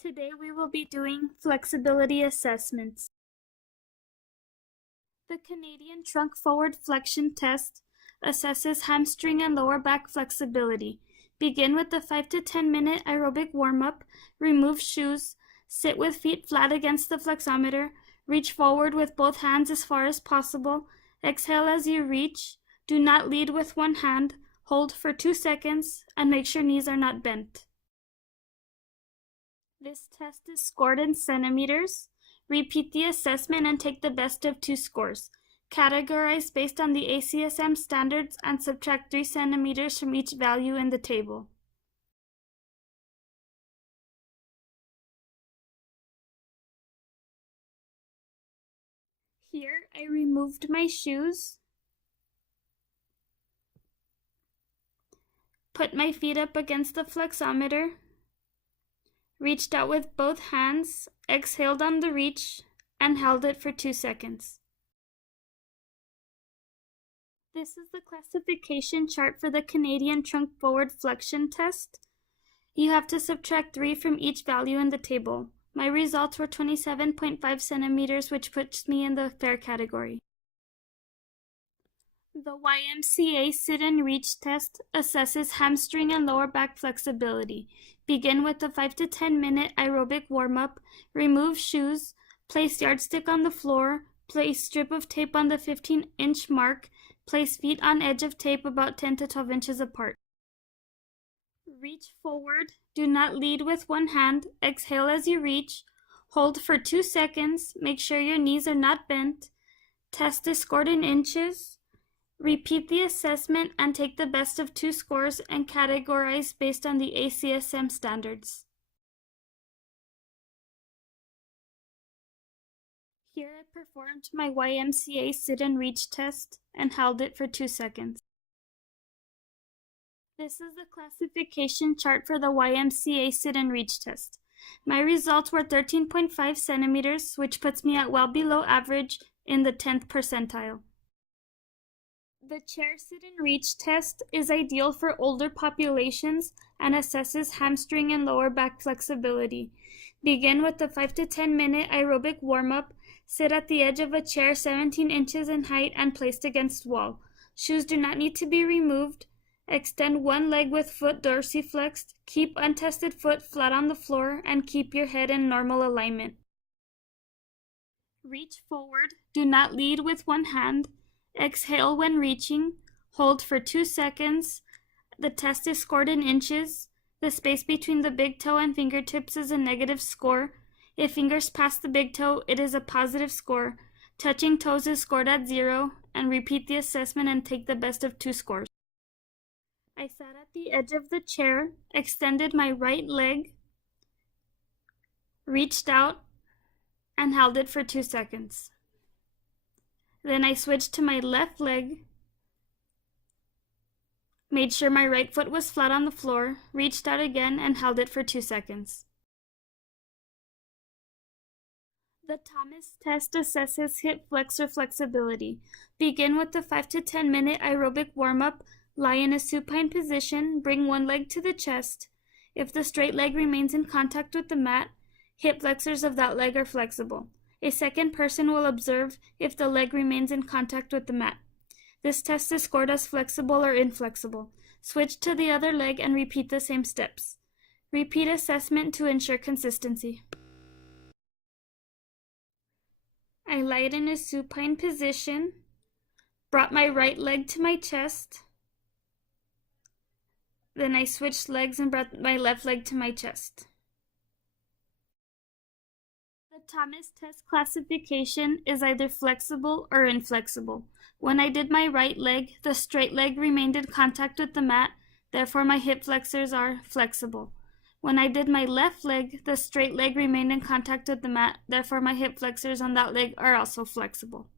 Today we will be doing flexibility assessments. The Canadian Trunk Forward Flexion Test assesses hamstring and lower back flexibility. Begin with the 5 to 10 minute aerobic warm-up, remove shoes, sit with feet flat against the flexometer, reach forward with both hands as far as possible, exhale as you reach, do not lead with one hand, hold for 2 seconds, and make sure knees are not bent. This test is scored in centimeters. Repeat the assessment and take the best of 2 scores. Categorize based on the ACSM standards and subtract 3 centimeters from each value in the table. Here I removed my shoes, put my feet up against the flexometer, reached out with both hands, exhaled on the reach, and held it for 2 seconds. This is the classification chart for the Canadian Trunk Forward Flexion Test. You have to subtract 3 from each value in the table. My results were 27.5 centimeters, which puts me in the fair category. The YMCA Sit and Reach test assesses hamstring and lower back flexibility. Begin with a 5 to 10 minute aerobic warm-up, remove shoes, place yardstick on the floor, place strip of tape on the 15-inch mark, place feet on edge of tape about 10 to 12 inches apart. Reach forward, do not lead with one hand, exhale as you reach, hold for 2 seconds, make sure your knees are not bent, test is scored in inches. Repeat the assessment and take the best of 2 scores and categorize based on the ACSM standards. Here I performed my YMCA Sit and Reach test and held it for 2 seconds. This is the classification chart for the YMCA Sit and Reach test. My results were 13.5 centimeters, which puts me at well below average in the 10th percentile. The chair sit and reach test is ideal for older populations and assesses hamstring and lower back flexibility. Begin with the 5 to 10 minute aerobic warm-up. Sit at the edge of a chair 17 inches in height and placed against wall. Shoes do not need to be removed. Extend one leg with foot dorsiflexed. Keep untested foot flat on the floor and keep your head in normal alignment. Reach forward. Do not lead with one hand. Exhale when reaching. Hold for 2 seconds. The test is scored in inches. The space between the big toe and fingertips is a negative score. If fingers pass the big toe, it is a positive score. Touching toes is scored at 0. And repeat the assessment and take the best of 2 scores. I sat at the edge of the chair, extended my right leg, reached out, and held it for 2 seconds. Then I switched to my left leg, made sure my right foot was flat on the floor, reached out again, and held it for 2 seconds. The Thomas test assesses hip flexor flexibility. Begin with the 5 to 10 minute aerobic warm-up. Lie in a supine position, bring one leg to the chest. If the straight leg remains in contact with the mat, hip flexors of that leg are flexible. A second person will observe if the leg remains in contact with the mat. This test is scored as flexible or inflexible. Switch to the other leg and repeat the same steps. Repeat assessment to ensure consistency. I lied in a supine position, brought my right leg to my chest. Then I switched legs and brought my left leg to my chest. The Thomas test classification is either flexible or inflexible. When I did my right leg, the straight leg remained in contact with the mat, therefore my hip flexors are flexible. When I did my left leg, the straight leg remained in contact with the mat, therefore my hip flexors on that leg are also flexible.